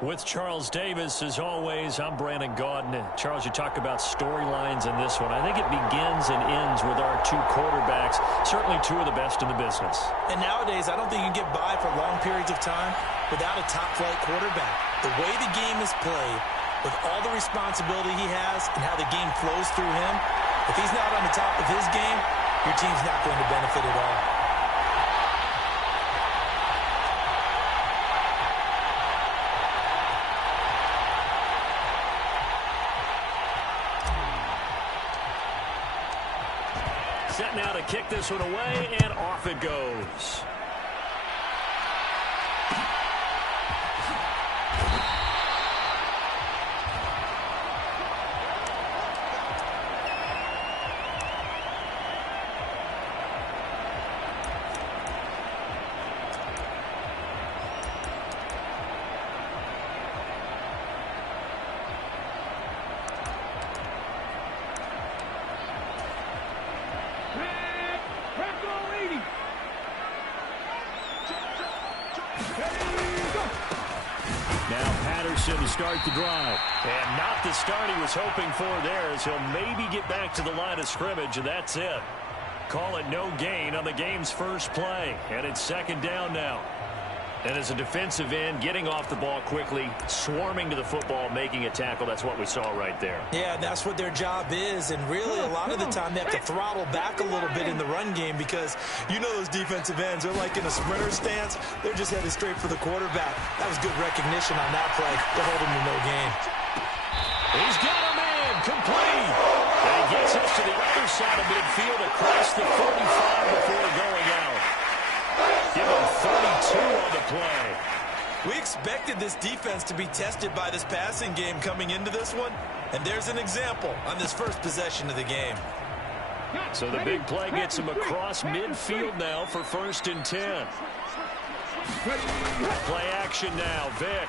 With Charles Davis, as always, I'm Brandon Gaudin. Charles, you talk about storylines in this one. I think it begins and ends with our two quarterbacks, certainly two of the best in the business. And nowadays, I don't think you can get by for long periods of time without a top-flight quarterback. The way the game is played, with all the responsibility he has and how the game flows through him, if he's not on the top of his game, your team's not going to benefit at all. Set now to kick this one away, and off it goes. To start the drive. And not the start he was hoping for there, as he'll maybe get back to the line of scrimmage, and that's it. Call it no gain on the game's first play. And it's second down now. And as a defensive end, getting off the ball quickly, swarming to the football, making a tackle, that's what we saw right there. Yeah, that's what their job is, and really a lot of the time they have to throttle back a little bit in the run game because you know those defensive ends, they're like in a sprinter stance. They're just headed straight for the quarterback. That was good recognition on that play to hold him to no gain. He's got a man, complete. And he gets us to the other side of midfield across the 45 before going out. Give him 32 on the play. We expected this defense to be tested by this passing game coming into this one, and there's an example on this first possession of the game. So the big play gets him across midfield now for 1st and 10. Play action now, Vick.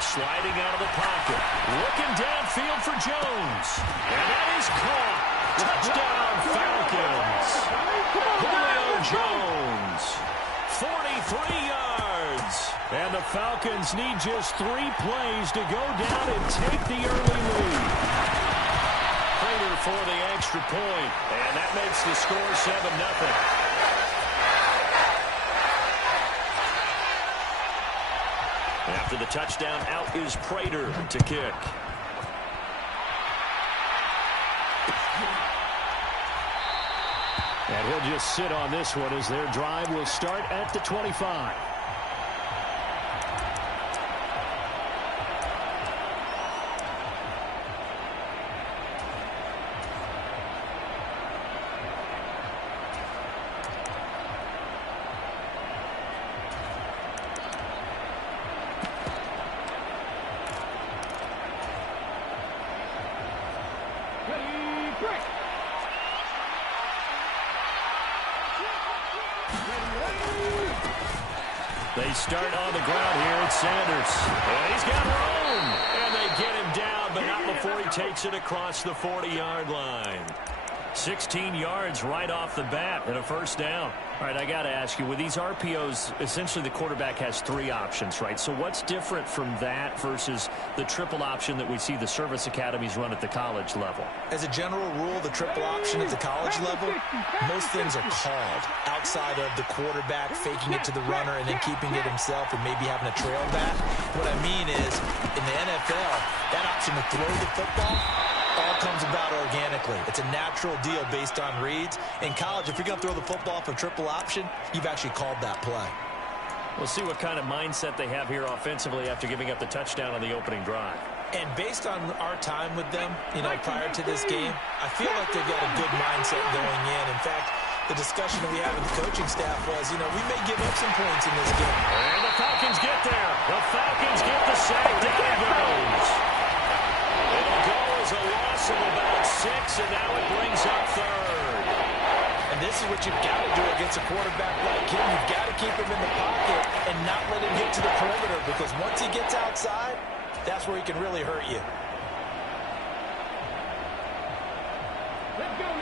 Sliding out of the pocket. Looking downfield for Jones. And that is caught. Touchdown, Falcons. Julio Jones. 43 yards. And the Falcons need just 3 plays to go down and take the early lead. Prater for the extra point. And that makes the score 7-0. After the touchdown, out is Prater to kick. And he'll just sit on this one as their drive will start at the 25. They start on the ground here. It's Sanders. And he's got room. And they get him down, but not before he takes it across the 40-yard line. 16 yards right off the bat and a first down. All right, I got to ask you, with these RPOs, essentially the quarterback has 3 options, right? So what's different from that versus the triple option that we see the service academies run at the college level? As a general rule, the triple option at the college level, most things are called outside of the quarterback faking it to the runner and then keeping it himself and maybe having a trail back. What I mean is, in the NFL, that option to throw the football all comes about organically. It's a natural deal based on reads. In college, if you're going to throw the football for triple option, you've actually called that play. We'll see what kind of mindset they have here offensively after giving up the touchdown on the opening drive. And based on our time with them, prior to this game, I feel like they've got a good mindset going in. In fact, the discussion that we had with the coaching staff was, we may give up some points in this game. And the Falcons get there. The Falcons get the sack. Down it goes. It'll go as a loss of about 6, and now it brings up 3rd. And this is what you've got to do against a quarterback like him. You've got to keep him in the pocket and not let him get to the perimeter, because once he gets outside, that's where he can really hurt you.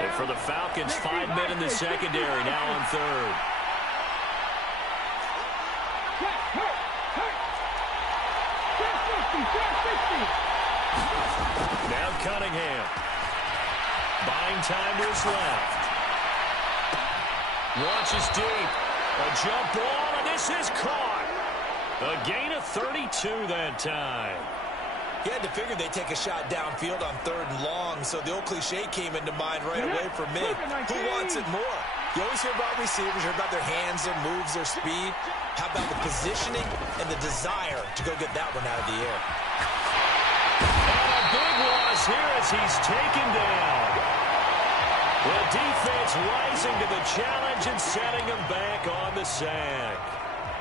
And for the Falcons, 5 men in the secondary, now on 3rd. Now Cunningham. Buying time to his left. Launches deep. A jump ball, and this is caught. A gain of 32 that time. He had to figure they'd take a shot downfield on 3rd and long, so the old cliche came into mind right away for me. Who wants it more? You always hear about receivers, hear about their hands, their moves, their speed. How about the positioning and the desire to go get that one out of the air? And a big loss here as he's taken down. The defense rising to the challenge and setting him back on the sack.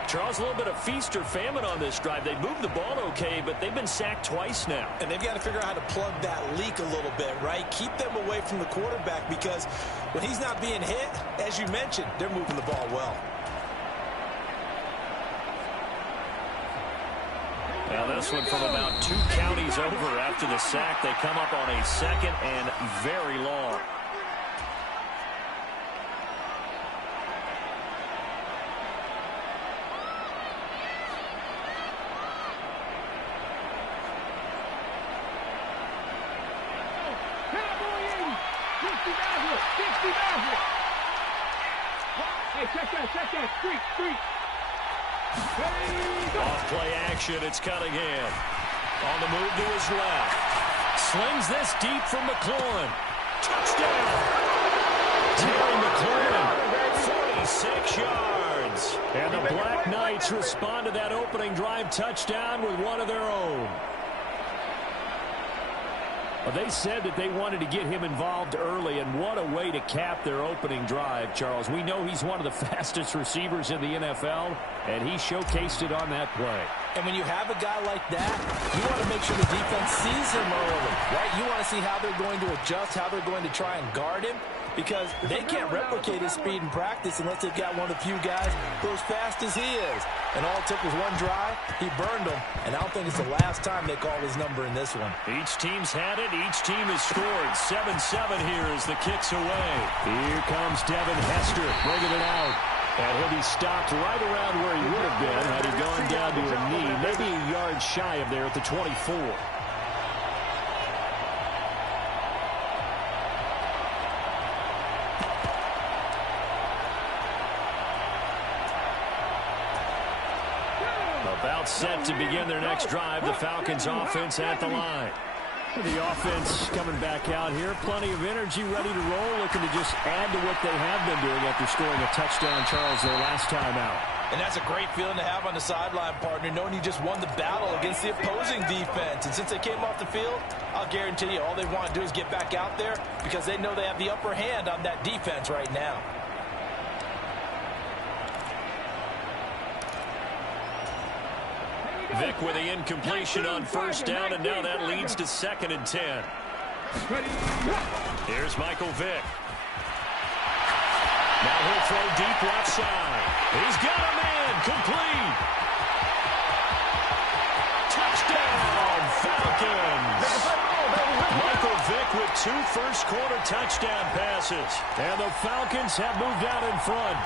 Charles, a little bit of feast or famine on this drive. They moved the ball okay, but they've been sacked twice now. And they've got to figure out how to plug that leak a little bit, right? Keep them away from the quarterback because when he's not being hit, as you mentioned, they're moving the ball well. Now this one from about 2 counties over after the sack. They come up on a 2nd and very long. Hey, check that, street. Off play action, it's Cunningham. On the move to his left. Slings this deep from McLaurin. Touchdown! Terry McLaurin, 46 yards. And the Black Knights respond to that opening drive touchdown with one of their own. Well, they said that they wanted to get him involved early, and what a way to cap their opening drive, Charles. We know he's one of the fastest receivers in the NFL, and he showcased it on that play. And when you have a guy like that, you want to make sure the defense sees him early, right? You want to see how they're going to adjust, how they're going to try and guard him, because they can't replicate his speed in practice unless they've got one of the few guys who are as fast as he is. And all it took was one drive. He burned them, and I don't think it's the last time they call his number in this one. Each team's had it. Each team has scored. 7-7 here as the kick's away. Here comes Devin Hester bringing it out. And he'll be stopped right around where he would have been had he gone down to a knee, maybe a yard shy of there at the 24. About set to begin their next drive. The Falcons offense at the line. The offense coming back out here. Plenty of energy, ready to roll, looking to just add to what they have been doing after scoring a touchdown, Charles, their last time out. And that's a great feeling to have on the sideline, partner, knowing you just won the battle against the opposing defense. And since they came off the field, I'll guarantee you all they want to do is get back out there because they know they have the upper hand on that defense right now. Vick with the incompletion on 1st down, and now that leads to 2nd and 10. Here's Michael Vick. Now he'll throw deep left side. He's got a man, complete. Touchdown, Falcons. Michael Vick with 2 first-quarter touchdown passes. And the Falcons have moved out in front.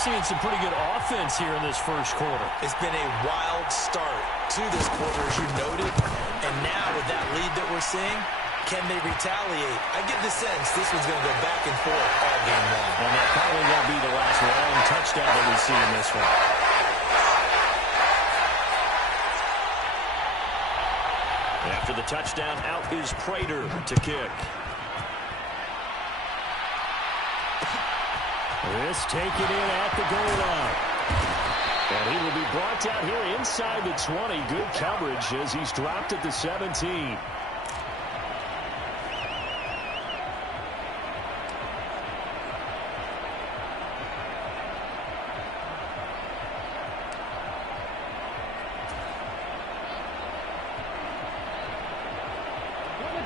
Seeing some pretty good offense here in this first quarter. It's been a wild start to this quarter, as you noted. And now with that lead that we're seeing, can they retaliate? I get the sense this one's going to go back and forth all game long. And that probably won't be the last long touchdown that we see in this one. After the touchdown, out is Prater to kick. This taken in at the goal line. And he will be brought down here inside the 20. Good coverage as he's dropped at the 17.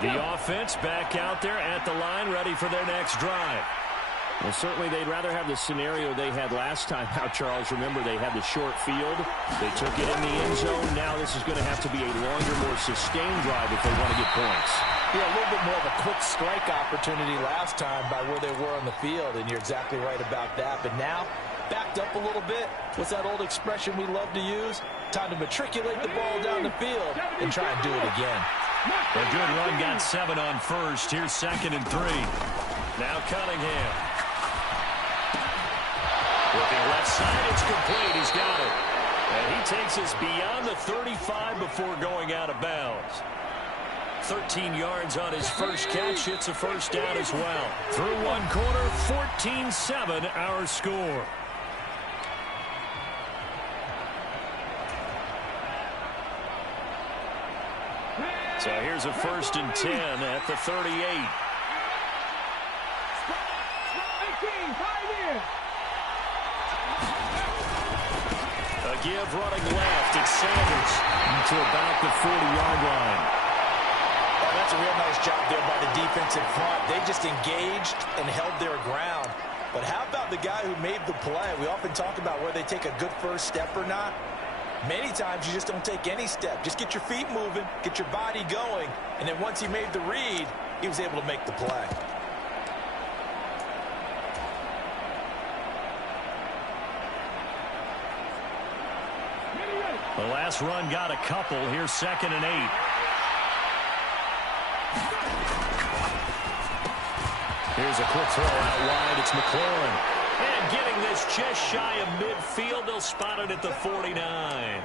The offense back out there at the line, ready for their next drive. Well, certainly they'd rather have the scenario they had last time out, Charles. Remember, they had the short field. They took it in the end zone. Now this is going to have to be a longer, more sustained drive if they want to get points. Yeah, a little bit more of a quick strike opportunity last time by where they were on the field, and you're exactly right about that. But now backed up a little bit. What's that old expression we love to use? Time to matriculate the ball down the field and try and do it again. A good run got 7 on first. Here's 2nd and 3. Now Cunningham. Looking left side, it's complete. He's got it. And he takes us beyond the 35 before going out of bounds. 13 yards on his first catch. It's a first down as well. Through one quarter, 14-7 our score. So here's a 1st and 10 at the 38. A give running left. It's Sanders to about the 40-yard line. Oh, that's a real nice job there by the defensive front. They just engaged and held their ground. But how about the guy who made the play? We often talk about whether they take a good first step or not. Many times you just don't take any step. Just get your feet moving, get your body going, and then once he made the read, he was able to make the play. The last run got a couple. Here's 2nd and 8. Here's a quick throw out wide. It's McLaurin. And getting this just shy of midfield. They'll spot it at the 49.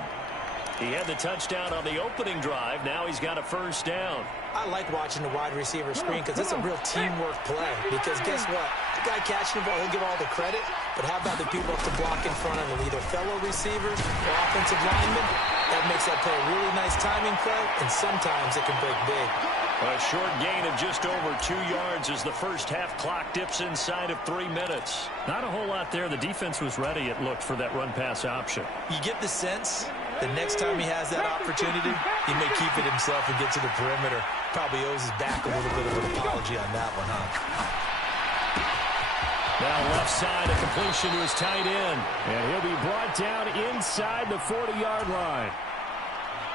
He had the touchdown on the opening drive. Now he's got a first down. I like watching the wide receiver screen because it's a real teamwork play. Because guess what? The guy catching the ball, he'll get all the credit. But how about the people up to block in front of him, either fellow receivers or offensive linemen? That makes that play a really nice timing play, and sometimes it can break big. A short gain of just over 2 yards as the first half clock dips inside of 3 minutes. Not a whole lot there. The defense was ready, it looked, for that run-pass option. You get the sense the next time he has that opportunity, he may keep it himself and get to the perimeter. Probably owes his back a little bit of an apology on that one, huh? Now left side, a completion to his tight end. And he'll be brought down inside the 40-yard line.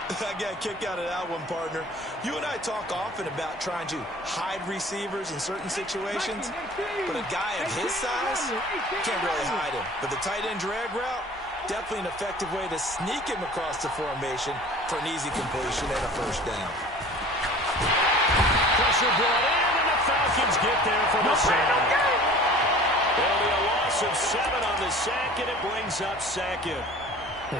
I got a kick out of that one, partner. You and I talk often about trying to hide receivers in certain situations, but a guy of his size can't really hide him. But the tight end drag route, definitely an effective way to sneak him across the formation for an easy completion and a first down. Pressure brought in, and the Falcons get there for the sack. There'll be a loss of 7 on the sack, and it brings up 2nd.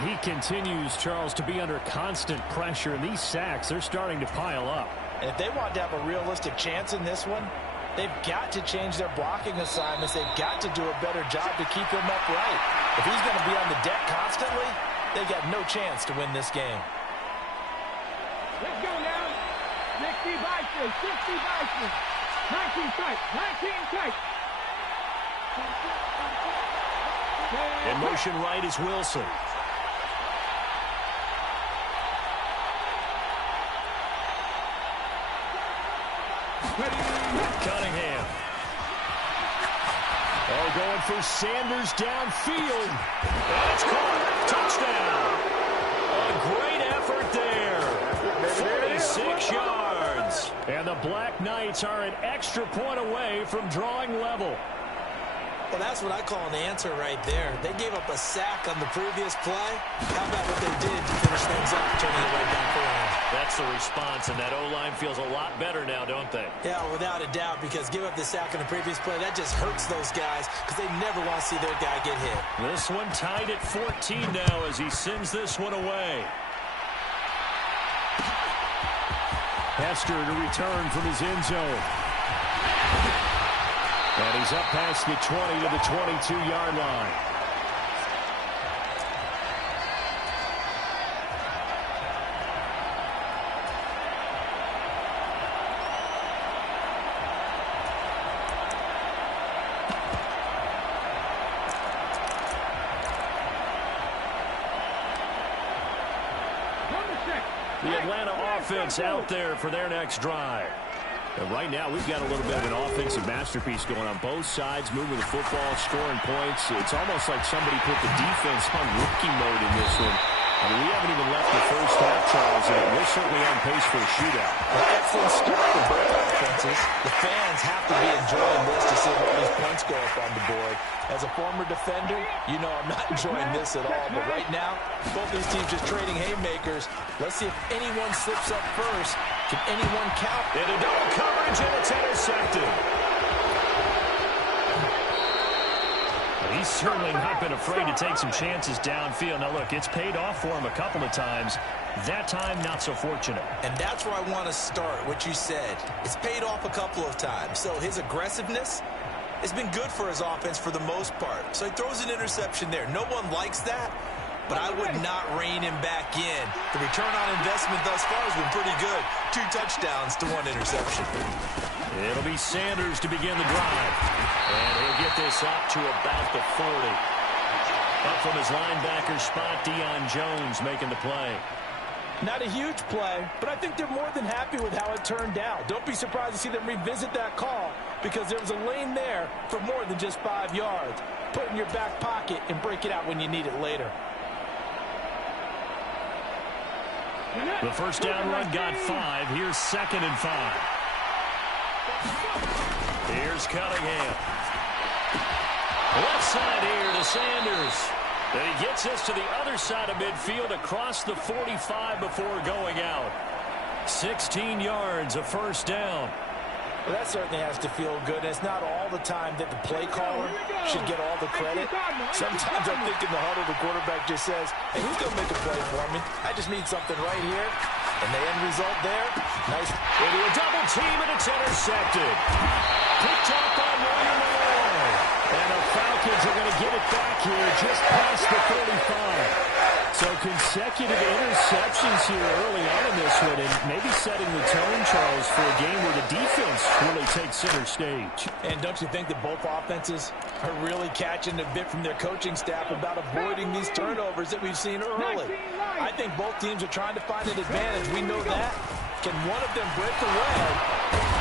He continues, Charles, to be under constant pressure, and these sacks, they're starting to pile up. And if they want to have a realistic chance in this one, they've got to change their blocking assignments. They've got to do a better job to keep him upright. If he's going to be on the deck constantly, they've got no chance to win this game. Let's go now. 60 Bison, 60 Bison. 19 tight, 19 tight. In motion right is Wilson. Cunningham. Oh, going for Sanders downfield. And it's caught. Touchdown. A great effort there. 46 yards. And the Black Knights are an extra point away from drawing level. Well, that's what I call an answer right there. They gave up a sack on the previous play. How about what they did to finish things up, turning it right back around? That's the response, and that O-line feels a lot better now, don't they? Yeah, without a doubt, because give up the sack on the previous play, that just hurts those guys because they never want to see their guy get hit. This one tied at 14 now as he sends this one away. Hester to return from his end zone. And he's up past the 20 to the 22-yard line. The Atlanta offense out there for their next drive. And right now, we've got a little bit of an offensive masterpiece going on both sides, moving the football, scoring points. It's almost like somebody put the defense on rookie mode in this one. I mean, we haven't even left the first half, Charles, and we're certainly on pace for a shootout. An excellent start for both offenses. The fans have to be enjoying this to see all these points go up on the board. As a former defender, you know I'm not enjoying this at all. But right now, both these teams just trading haymakers. Let's see if anyone slips up first. Can anyone count? Into double coverage, and it's intercepted. He's certainly not been afraid to take some chances downfield. Now, look, it's paid off for him a couple of times. That time, not so fortunate. And that's where I want to start, what you said. It's paid off a couple of times. So his aggressiveness has been good for his offense for the most part. So he throws an interception there. No one likes that, but I would not rein him back in. The return on investment thus far has been pretty good. 2 touchdowns to 1 interception. It'll be Sanders to begin the drive. And he'll get this up to about the 40. Up from his linebacker spot, Deion Jones making the play. Not a huge play, but I think they're more than happy with how it turned out. Don't be surprised to see them revisit that call because there was a lane there for more than just 5 yards. Put it in your back pocket and break it out when you need it later. The first down run got 5. Here's 2nd and 5. Here's Cunningham. Left side here to Sanders. And he gets us to the other side of midfield across the 45 before going out. 16 yards, a first down. Well, that certainly has to feel good. It's not all the time that the play caller should get all the credit. Sometimes I think in the huddle, the quarterback just says, hey, who's going to make a play for me? I just need something right here. And the end result there, nice. Into a double team, and it's intercepted. Picked up by William Malloy. And the Falcons are going to get it back here just past the 35. So consecutive interceptions here early on in this one, and maybe setting the tone, Charles, for a game where the defense really takes center stage. And don't you think that both offenses are really catching a bit from their coaching staff about avoiding these turnovers that we've seen early? I think both teams are trying to find an advantage. We know that. Can one of them break away?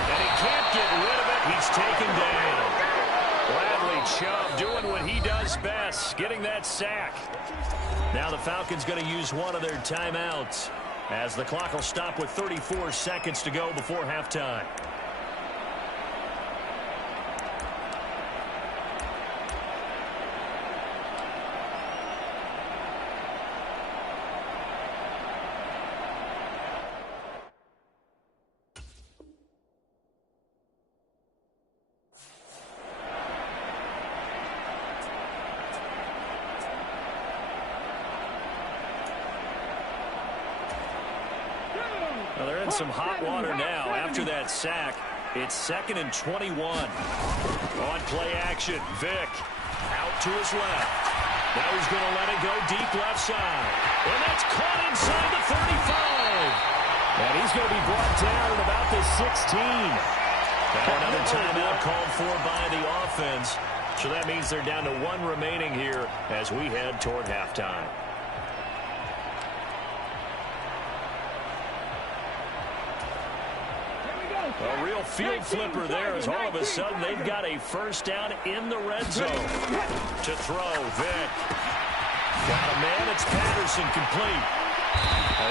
And he can't get rid of it. He's taken down. Bradley Chubb doing what he does best, getting that sack. Now the Falcons going to use one of their timeouts as the clock will stop with 34 seconds to go before halftime. Well, they're in some hot water now after that sack. It's 2nd and 21. On play action, Vick out to his left. Now he's going to let it go deep left side. And that's caught inside the 35. And he's going to be brought down at about the 16. Now another timeout called for by the offense. So that means they're down to 1 remaining here as we head toward halftime. A real field flipper there as all of a sudden they've got a first down in the red zone. To throw, Vick. Got a man, it's Patterson, complete.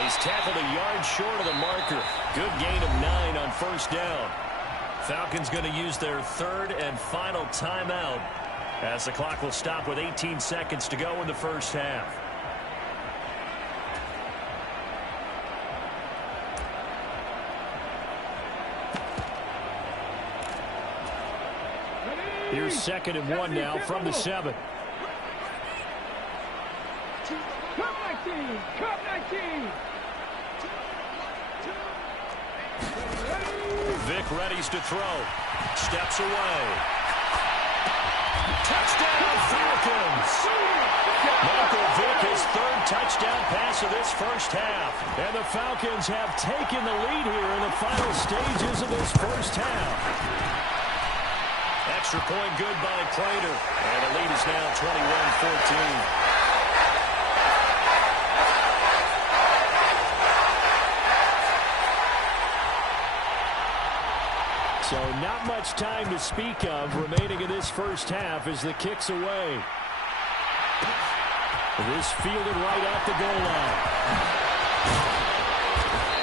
He's tackled a yard short of the marker. Good gain of 9 on first down. Falcons going to use their 3rd and final timeout as the clock will stop with 18 seconds to go in the first half. Here's 2nd and 1 now from the 7. Come 19! Come 19! Vick readies to throw. Steps away. Touchdown, Falcons! Michael Vick, his 3rd touchdown pass of this first half. And the Falcons have taken the lead here in the final stages of this first half. Extra point good by Prater. And the lead is now 21-14. So not much time to speak of remaining in this first half as the kick's away. This fielded right at the goal line.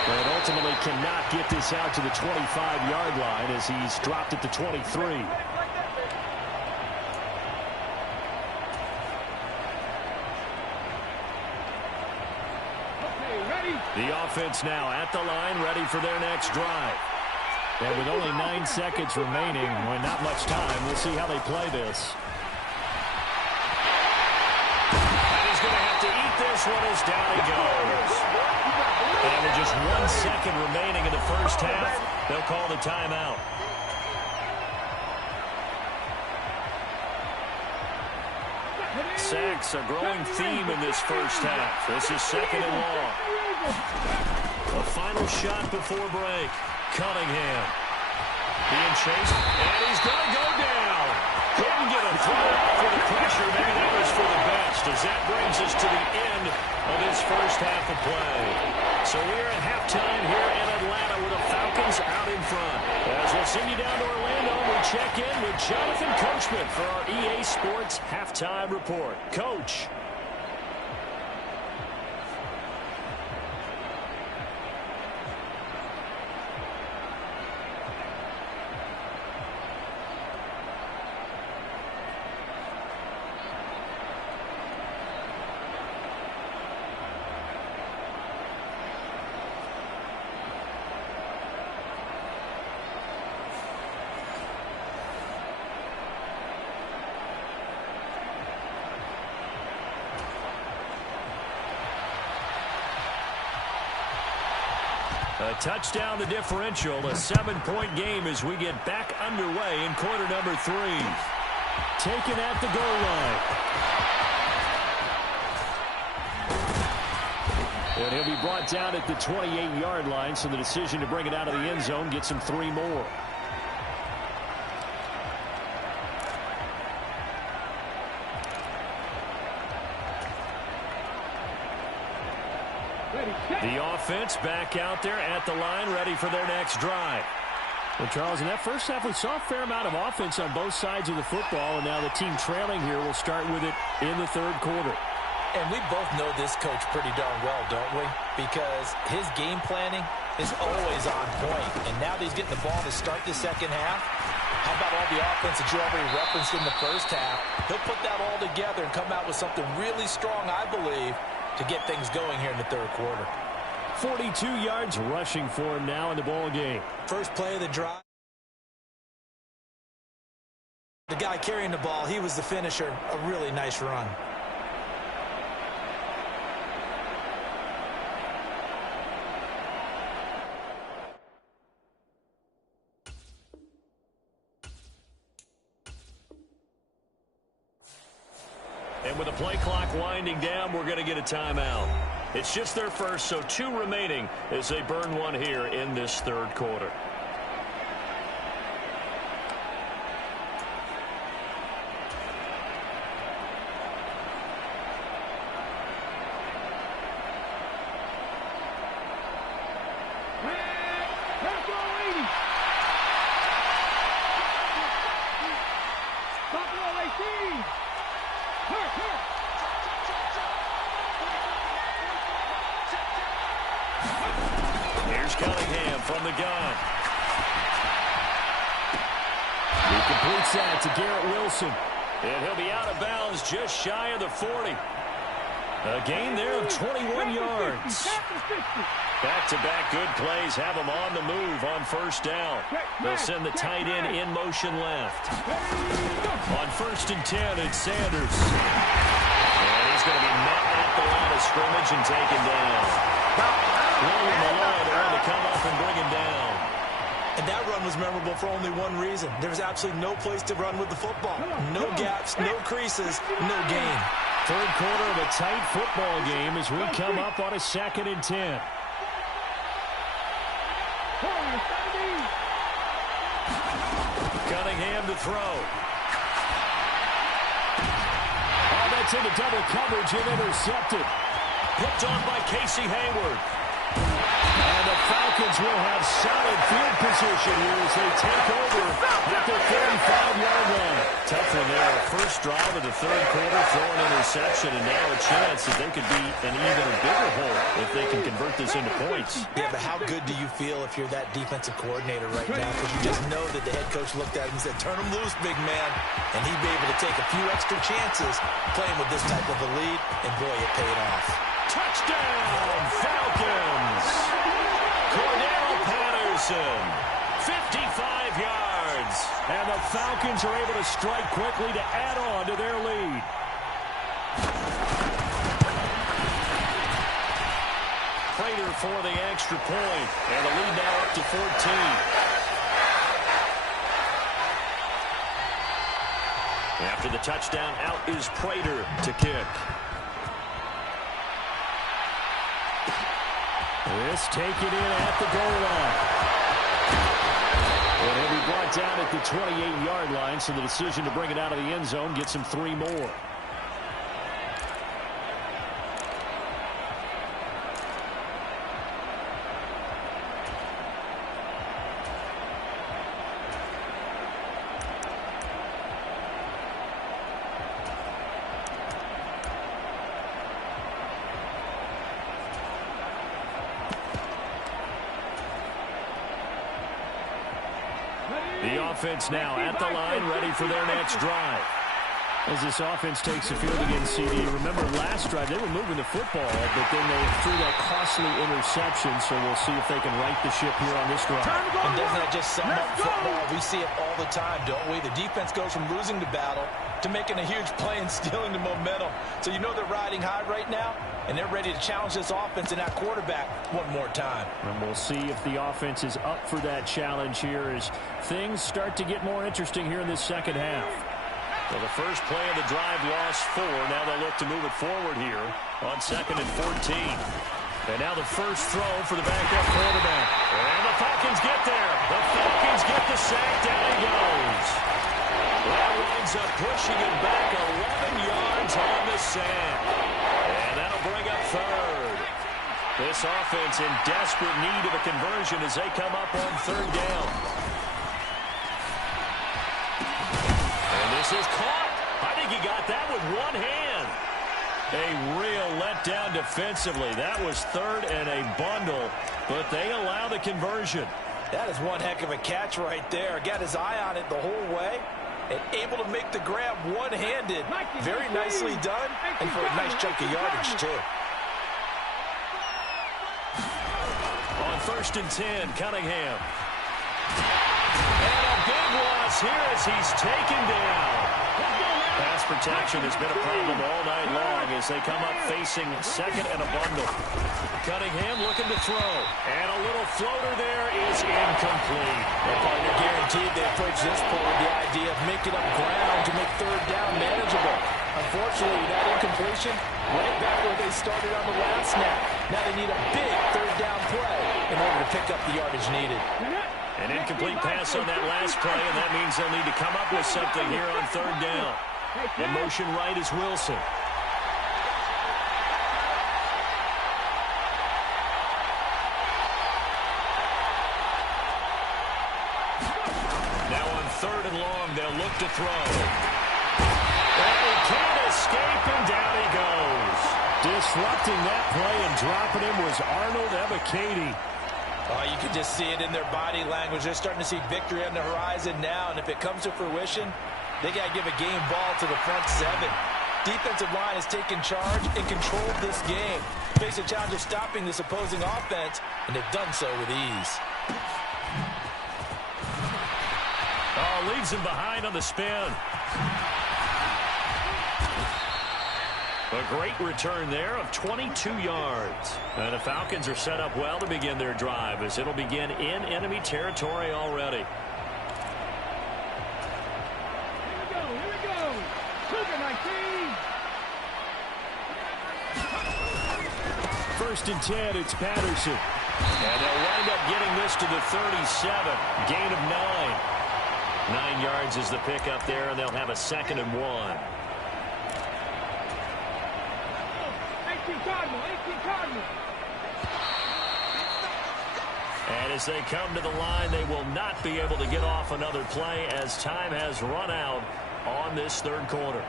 But ultimately cannot get this out to the 25-yard line as he's dropped at the 23. The offense now at the line, ready for their next drive. And with only 9 seconds remaining, well, not much time, we'll see how they play this. And he's going to have to eat this one as down he goes. And with just 1 second remaining in the first half, they'll call the timeout. Sacks, a growing theme in this first half. This is 2nd and long. A final shot before break. Cunningham being chased, and he's going to go down. Couldn't get a throw off with the pressure. Maybe that was for the best, as that brings us to the end of this first half of play. So we're at halftime here in Atlanta with the Falcons out in front. As we'll send you down to Orlando, we check in with Jonathan Coachman for our EA Sports Halftime Report. Coach. A touchdown, the differential, a 7-point game as we get back underway in quarter number 3. Taken at the goal line. And he'll be brought down at the 28-yard line, so the decision to bring it out of the end zone gets him 3 more. The offense back out there at the line, ready for their next drive. Well, Charles, in that first half, we saw a fair amount of offense on both sides of the football, and now the team trailing here will start with it in the third quarter. And we both know this coach pretty darn well, don't we? Because his game planning is always on point. And now that he's getting the ball to start the second half, how about all the offense that you already referenced in the first half? He'll put that all together and come out with something really strong, I believe, to get things going here in the third quarter. 42 yards rushing for him now in the ball game. First play of the drive. The guy carrying the ball, he was the finisher. A really nice run. And with the play clock winding down, we're going to get a timeout. It's just their first, so 2 remaining as they burn one here in this third quarter. Here's Cunningham from the gun. He completes that to Garrett Wilson. And he'll be out of bounds just shy of the 40. A gain there of 21 yards. Back-to-back good plays have them on the move on first down. They'll send the tight end in motion left. On 1st and 10, it's Sanders. And he's going to be met at the line of scrimmage and taken down. William Malloy, the one to come up and bring him down. And that run was memorable for only one reason. There was absolutely no place to run with the football. No gaps, no creases, no gain. Third quarter of a tight football game as we come up on a 2nd and 10. Cunningham to throw. Oh, that's into double coverage and intercepted. Hooked on by Casey Hayward. And the Falcons will have solid field position here as they take over at the 35-yard line. tough one there. First drive of the third quarter, throw an interception, and now a chance that they could be an even bigger hole if they can convert this into points. Yeah, but how good do you feel if you're that defensive coordinator right now? Because you just know that the head coach looked at him and said, turn him loose, big man. And he'd be able to take a few extra chances playing with this type of a lead, and boy, it paid off. Touchdown, Falcons! Cordell Patterson, 55 yards. And the Falcons are able to strike quickly to add on to their lead. Prater for the extra point. And the lead now up to 14. After the touchdown, out is Prater to kick. This taken in at the goal line. And he'll be brought down at the 28-yard line, so the decision to bring it out of the end zone gets him 3 more. The offense now at the line, ready for their next drive. As this offense takes the field against CD, remember last drive they were moving the football, but then they threw that costly interception, so we'll see if they can right the ship here on this drive. And doesn't that just sum up football? We see it all the time, don't we? The defense goes from losing the battle to making a huge play and stealing the momentum. So you know they're riding high right now, and they're ready to challenge this offense and that quarterback one more time. And we'll see if the offense is up for that challenge here as things start to get more interesting here in this second half. So the first play of the drive lost 4. Now they look to move it forward here on 2nd and 14. And now the first throw for the backup quarterback. And the Falcons get there. The Falcons get the sack. Down he goes. That winds up pushing him back 11 yards on the sack. And that'll bring up 3rd. This offense in desperate need of a conversion as they come up on 3rd down. This is caught. I think he got that with one hand. A real letdown defensively. That was 3rd and a bundle, but they allow the conversion. That is one heck of a catch right there. Got his eye on it the whole way and able to make the grab one-handed. Very nicely done, and for a nice chunk of yardage, too. On 1st and 10, Cunningham. And a big loss here as he's taken down. Pass protection has been a problem all night long as they come up facing 2nd and a bundle. Cunningham looking to throw. And a little floater there is incomplete. Their partner guaranteed they approach this point with the idea of making up ground to make 3rd down manageable. Unfortunately, that incompletion right back where they started on the last snap. Now they need a big 3rd down play in order to pick up the yardage needed. An incomplete pass on that last play, and that means they'll need to come up with something here on 3rd down. In motion right is Wilson. Now on 3rd and long, they'll look to throw. And he can't escape, and down he goes. Disrupting that play and dropping him was Arnold Ebiketie. Oh, you can just see it in their body language. They're starting to see victory on the horizon now, and if it comes to fruition, they got to give a game ball to the front 7. Defensive line has taken charge and controlled this game. Face a challenge of stopping this opposing offense, and they've done so with ease. Oh, leaves him behind on the spin. A great return there of 22 yards. And the Falcons are set up well to begin their drive as it'll begin in enemy territory already. Here we go. Cougar 19. 1st and 10, it's Patterson. And they'll wind up getting this to the 37. Gain of 9. 9 yards is the pickup there, and they'll have a 2nd and 1. 18 Cardinal. And as they come to the line, they will not be able to get off another play as time has run out on this third quarter.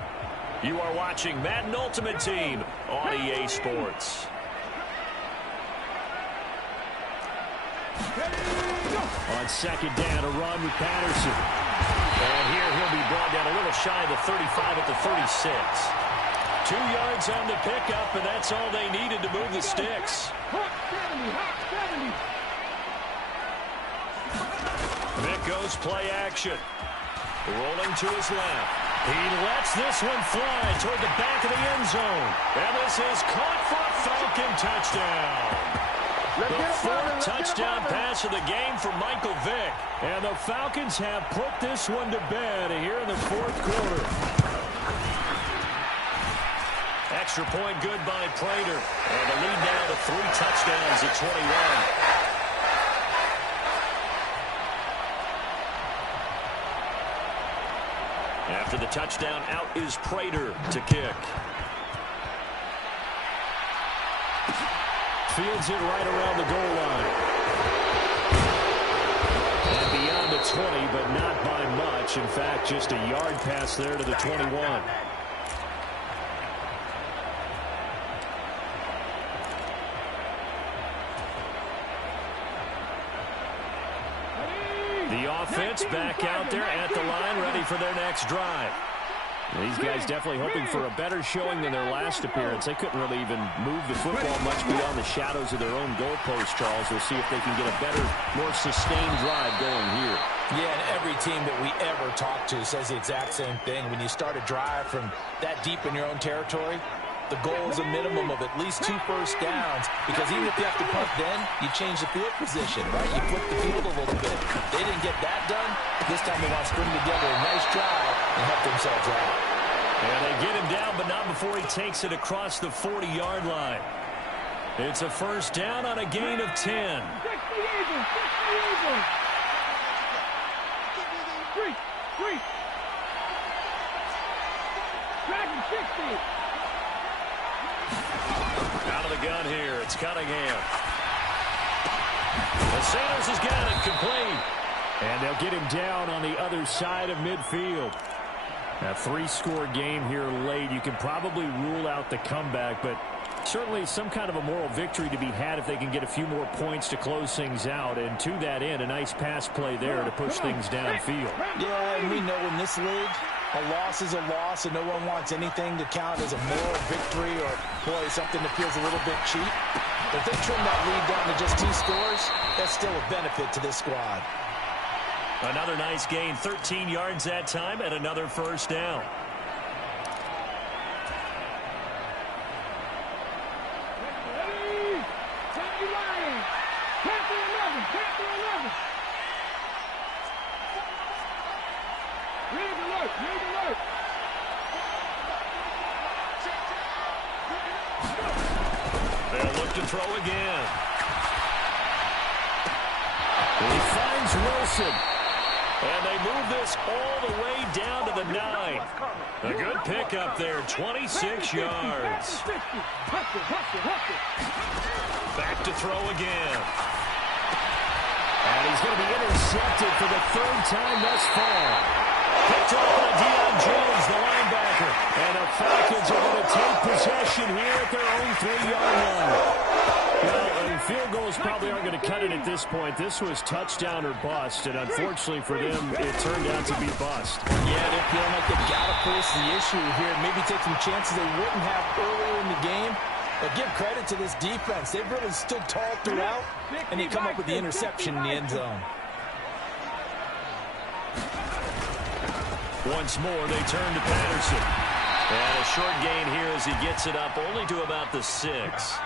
You are watching Madden Ultimate Team on EA Sports. On second down, a run with Patterson. And here he'll be brought down a little shy of the 35 at the 36. 2 yards on the pickup, and that's all they needed to move the sticks. Vick goes play action. Rolling to his left. He lets this one fly toward the back of the end zone. And this is caught for a Falcon touchdown. The 4th touchdown pass of the game for Michael Vick. And the Falcons have put this one to bed here in the 4th quarter. Extra point good by Prater. And the lead now to 3 touchdowns at 21. After the touchdown, out is Prater to kick. Fields it right around the goal line. And beyond the 20, but not by much. In fact, just a yard pass there to the 21. The offense back out there at the line, ready for their next drive. These guys definitely hoping for a better showing than their last appearance. They couldn't really even move the football much beyond the shadows of their own goalpost, Charles. We'll see if they can get a better, more sustained drive going here. Yeah, and every team that we ever talk to says the exact same thing. When you start a drive from that deep in your own territory, the goal is a minimum of at least 2 first downs, because even if you have to punt then, you change the field position, right? You flip the field a little bit. They didn't get that done. This time they want to string together a nice drive and help themselves out. And they get him down, but not before he takes it across the 40-yard line. It's a first down on a gain of 10. 60 Eagles. 3. Dragon 60. Out of the gun here, it's Cunningham. The Sanders has got it complete. And they'll get him down on the other side of midfield. A 3-score game here late. You can probably rule out the comeback, but certainly some kind of a moral victory to be had if they can get a few more points to close things out. And to that end, a nice pass play there to push things downfield. Yeah, and we know in this league, a loss is a loss, and no one wants anything to count as a moral victory or, boy, something that feels a little bit cheap. But if they trim that lead down to just 2 scores, that's still a benefit to this squad. Another nice gain, 13 yards that time, and another first down. They'll look to throw again. He finds Wilson. And they move this all the way down to the 9. A good pickup there, 26 yards. Back to throw again. And he's going to be intercepted for the 3rd time thus far. Picked off by Deion Jones, the linebacker. And the Falcons are going to take possession here at their own 3-yard line. Well, field goals probably aren't going to cut it at this point. This was touchdown or bust, and unfortunately for them, it turned out to be bust. Yeah, they're feeling like they've got to force the issue here and maybe take some chances they wouldn't have earlier in the game. But give credit to this defense. They've really stood tall throughout, and they come up with the interception in the end zone. Once more, they turn to Patterson. And a short gain here as he gets it up only to about the 6.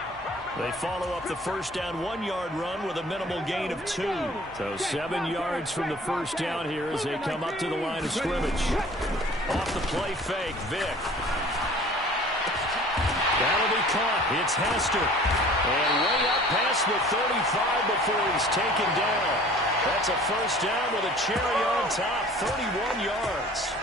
They follow up the first down 1-yard run with a minimal gain of 2. So 7 yards from the first down here as they come up to the line of scrimmage. Off the play fake, Vick. That'll be caught. It's Hester. And way up past the 35 before he's taken down. That's a first down with a cherry on top, 31 yards.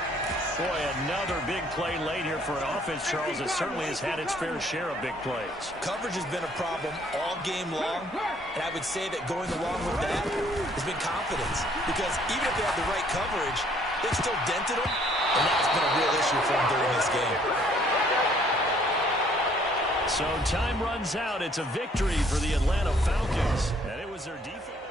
Boy, another big play late here for an offense, Charles, that certainly has had its fair share of big plays. Coverage has been a problem all game long, and I would say that going along with that has been confidence. Because even if they have the right coverage, they've still dented them, And that's been a real issue for him during this game. So time runs out. It's a victory for the Atlanta Falcons. And it was their defense.